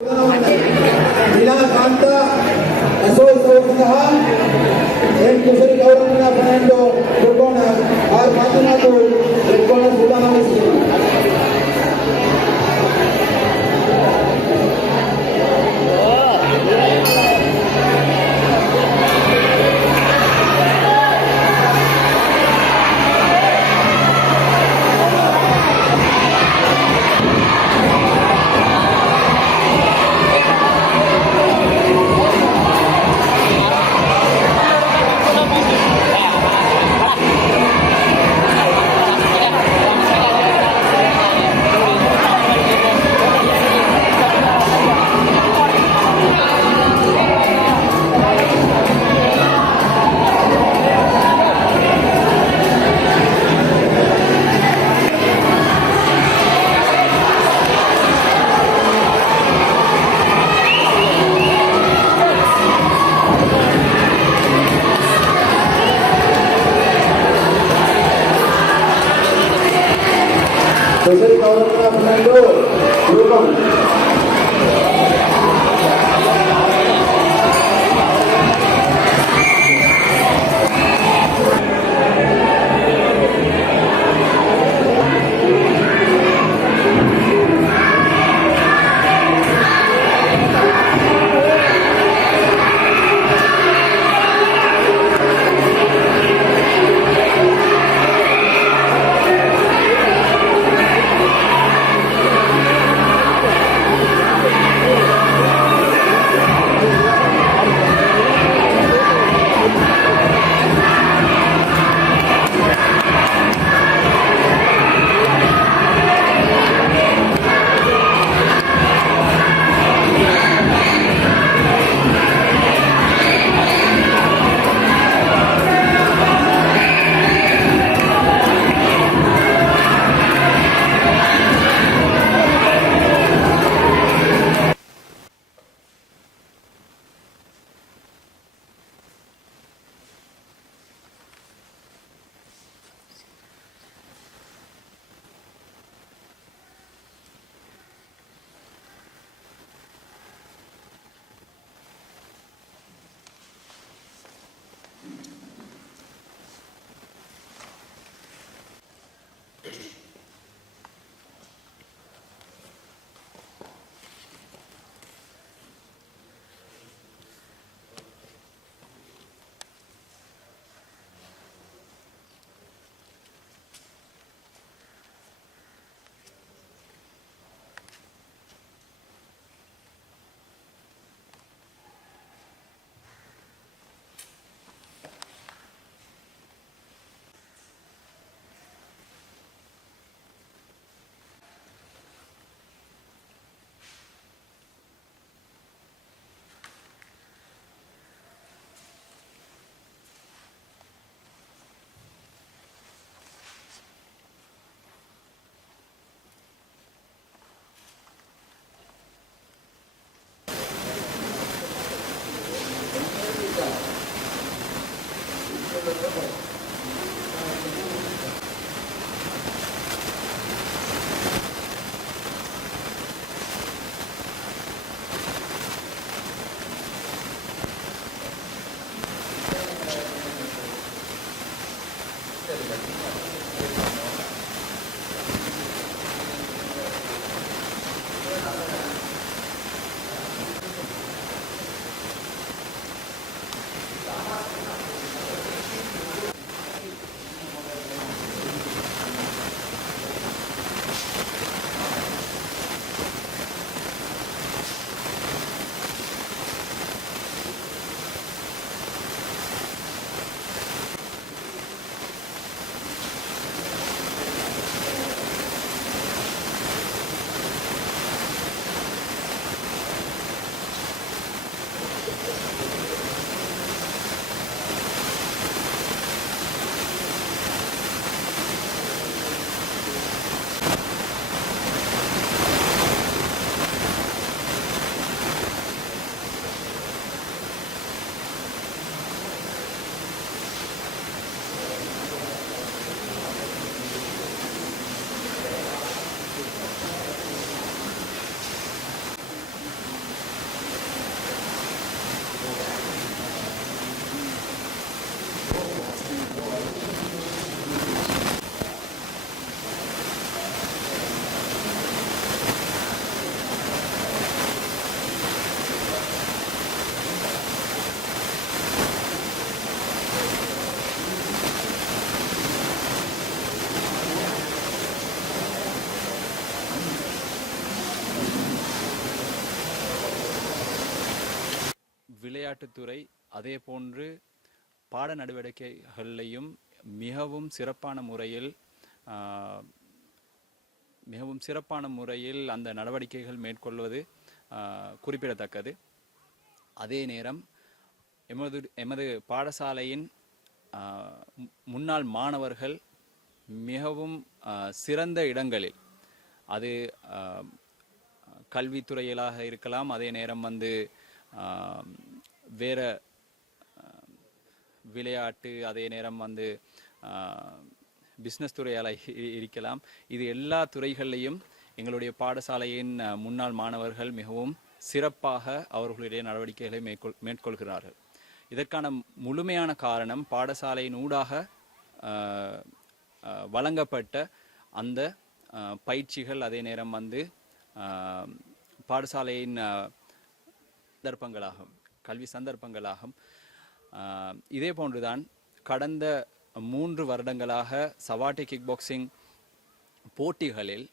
Gracias. விளையாட்டுத்துறை அதே போன்று பாட நடவடிக்கைகளையும் மிகவும் சிறப்பான முறையில் மிகவும் சிறப்பான முறையில் அந்த நடவடிக்கைகள் மேற்கொள்வது குறிப்பிடத்தக்கது. அதே நேரம் எமது எமது பாடசாலையின் முன்னாள் மாணவர்கள் மிகவும் சிறந்த இடங்களில் அது கல்வித்துறையிலாக இருக்கலாம் அதே நேரம் வந்து வேற விளையாட்டு அதே நேரம் வந்து பிஸ்னஸ் துறையால் இருக்கலாம். இது எல்லா துறைகள்லையும் எங்களுடைய பாடசாலையின் முன்னாள் மாணவர்கள் மிகவும் சிறப்பாக அவர்களுடைய நடவடிக்கைகளை மேற்கொள் மேற்கொள்கிறார்கள். இதற்கான முழுமையான காரணம் பாடசாலையின் ஊடாக வழங்கப்பட்ட அந்த பயிற்சிகள் அதே நேரம் வந்து பாடசாலையின் ஆஹ், சந்தர்ப்பங்களாகும் கல்வி சந்தர்ப்பங்களாகும். இதே போன்றுதான் கடந்த மூன்று வருடங்களாக சவாட்டி கிக் பாக்ஸிங் போட்டிகளில்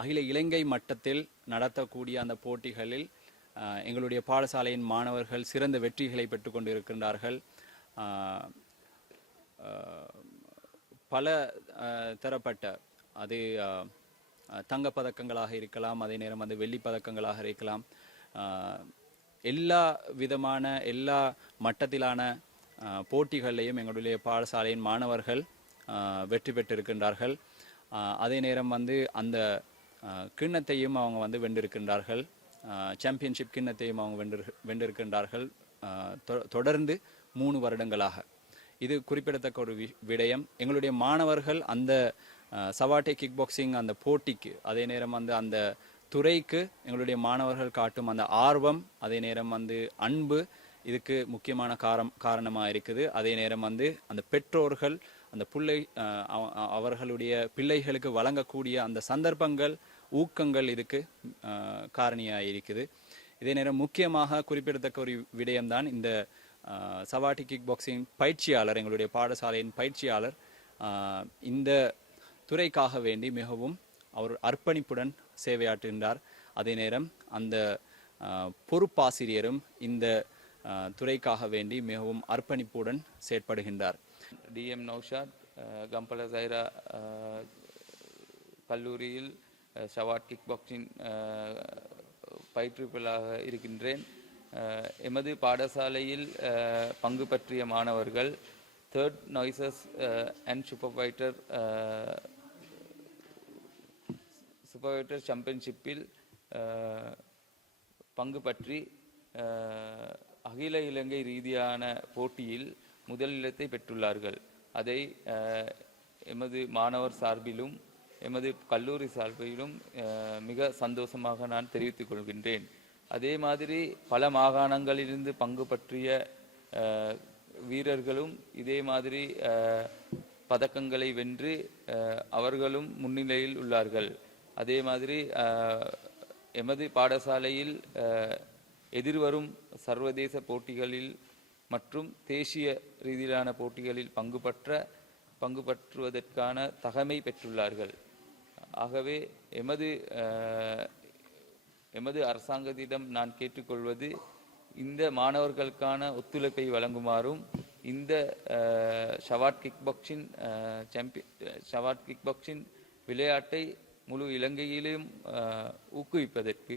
அகில இலங்கை மட்டத்தில் நடத்தக்கூடிய அந்த போட்டிகளில் எங்களுடைய பாடசாலையின் மாணவர்கள் சிறந்த வெற்றிகளை பெற்றுக்கொண்டு இருக்கின்றார்கள் பல தரப்பட்ட அது தங்கப்பதக்கங்களாக தங்கப் பதக்கங்களாக இருக்கலாம் அதே நேரம் அந்த வெள்ளிப் பதக்கங்களாக இருக்கலாம் எல்லா விதமான எல்லா மட்டத்திலான போட்டிகளையும் போட்டிகள்லையும் எங்களுடைய பாடசாலையின் மாணவர்கள் வெற்றி பெற்றிருக்கின்றார்கள். அதே நேரம் வந்து அந்த கிண்ணத்தையும் அவங்க வந்து வென்றிருக்கின்றார்கள். சாம்பியன்ஷிப் கிண்ணத்தையும் அவங்க வென்று வென்றிருக்கின்றார்கள். தொ- தொடர்ந்து மூணு வருடங்களாக. இது குறிப்பிடத்தக்க ஒரு விடயம். எங்களுடைய மாணவர்கள் அந்த சவாட்டே சவாட்டை கிக் பாக்ஸிங் அந்த போட்டிக்கு அதே நேரம் வந்து அந்த துறைக்கு எங்களுடைய மாணவர்கள் காட்டும் அந்த ஆர்வம் அதே நேரம் வந்து அன்பு இதுக்கு முக்கியமான காரம் காரணமாக இருக்குது. அதே நேரம் வந்து அந்த பெற்றோர்கள் அந்த பிள்ளை அவர்களுடைய பிள்ளைகளுக்கு வழங்கக்கூடிய அந்த சந்தர்ப்பங்கள் ஊக்கங்கள் இதுக்கு காரணியாக இருக்குது. இதே நேரம் முக்கியமாக குறிப்பிடத்தக்க ஒரு விடயம்தான் இந்த சவாட்டி கிக் பாக்ஸிங் பயிற்சியாளர் எங்களுடைய பாடசாலையின் பயிற்சியாளர் இந்த துறைக்காக வேண்டி மிகவும் அவர் அர்ப்பணிப்புடன் சேவையாற்றுகின்றார். அதே நேரம் அந்த பொறுப்பாசிரியரும் இந்த துறைக்காக வேண்டி மிகவும் அர்ப்பணிப்புடன் செயற்படுகின்றார். டிஎம் நௌஷாத் கம்பல சைரா கல்லூரியில் ஷவாட் கிக் பாக்ஸிங் பயிற்றுவிப்பாளராக இருக்கின்றேன். எமது பாடசாலையில் பங்கு பற்றிய மாணவர்கள் தேர்ட் நாய்சஸ் அண்ட் சூப்பர்வைட்டர் சூப்பர்வைட்டர் சாம்பியன்ஷிப்பில் பங்கு பற்றி அகில இலங்கை ரீதியான போட்டியில் முதலிடத்தை பெற்றுள்ளார்கள். அதை எமது மாணவர் சார்பிலும் எமது கல்லூரி சார்பிலும் மிக சந்தோஷமாக நான் தெரிவித்துக் கொள்கின்றேன். அதே மாதிரி பல மாகாணங்களிலிருந்து பங்கு பற்றிய வீரர்களும் இதே மாதிரி பதக்கங்களை வென்று அவர்களும் முன்னிலையில் உள்ளார்கள். அதே மாதிரி எமது பாடசாலையில் எதிர்வரும் சர்வதேச போட்டிகளில் மற்றும் தேசிய ரீதியிலான போட்டிகளில் பங்கு பற்ற பங்கு பற்றுவதற்கான தகமை பெற்றுள்ளார்கள். ஆகவே எமது எமது அரசாங்கத்திடம் நான் கேட்டுக்கொள்வது இந்த மாணவர்களுக்கான ஒத்துழைப்பை வழங்குமாறும் இந்த savate kick boxing champion savate kick boxing விளையாட்டை முழு இலங்கையிலும் ஊக்குவிப்பதற்கு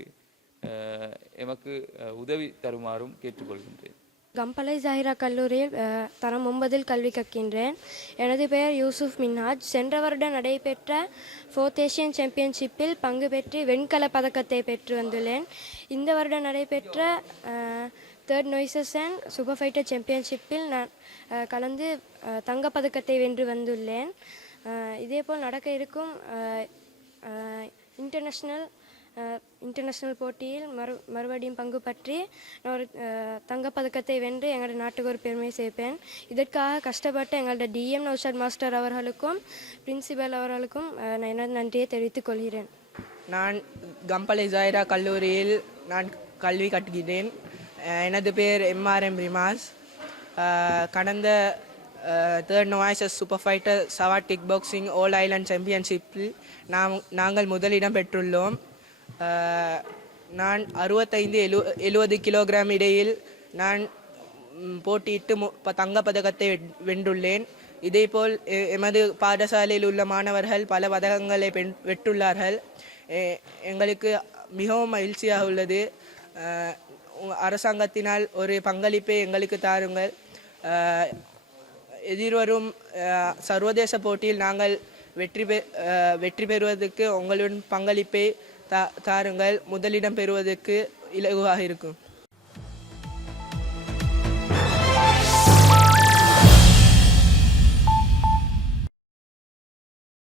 எமக்கு உதவி தருமாறும் கேட்டுக்கொள்கின்றேன். கம்பளை ஜாஹிரா கல்லூரியில் தரம் ஒன்பதில் கல்வி கற்கின்றேன். எனது பெயர் யூசுப் மின்ஹாஜ் சென்ற வருடம் நடைபெற்ற ஃபோர்த் ஏஷியன் சாம்பியன்ஷிப்பில் பங்கு பெற்று வெண்கல பதக்கத்தை பெற்று வந்துள்ளேன். இந்த வருடம் நடைபெற்ற third noises and super fighter சாம்பியன்ஷிப்பில் நான் கலந்து தங்கப்பதக்கத்தை வென்று வந்துள்ளேன். இதேபோல் நடக்க இருக்கும் இன்டர்நேஷ்னல் இன்டர்நேஷ்னல் போட்டியில் மறு மறுபடியும் பங்கு பற்றி நான் ஒரு தங்கப்பதக்கத்தை வென்று எங்களோட நாட்டுக்கு ஒரு பெருமை சேர்ப்பேன். இதற்காக கஷ்டப்பட்ட எங்களோட டிஎம் நௌஷாத் மாஸ்டர் அவர்களுக்கும் பிரின்சிபல் அவர்களுக்கும் நான் எனது நன்றியை தெரிவித்துக் கொள்கிறேன். நான் கம்பலை ஜாயிரா கல்லூரியில் நான் கல்வி கட்டுகிறேன் எனது பேர் எம்ஆர்எம் ரிமாஸ் கடந்த third noises super fighter savate kick boxing all island சாம்பியன்ஷிப்பில் நாம் நாங்கள் முதலிடம் பெற்றுள்ளோம். நான் அறுபத்தைந்து எழு எழுபது கிலோகிராம் இடையில் நான் போட்டியிட்டு மு- ப- தங்கப்பதக்கத்தை வென்றுள்ளேன். இதேபோல் எ- எமது பாடசாலையில் உள்ள மாணவர்கள் பல பதக்கங்களை பெண் வெற்றுள்ளார்கள் எங்களுக்கு மிகவும் மகிழ்ச்சியாக உள்ளது. அரசாங்கத்தினால் ஒரு பங்களிப்பை எங்களுக்கு தாருங்கள். எதிர்வரும் சர்வதேச போட்டியில் நாங்கள் வெற்றி பெ வெற்றி பெறுவதற்கு உங்களின் பங்களிப்பை தா தாருங்கள். முதலிடம் பெறுவதற்கு இலகுவாக இருக்கும்.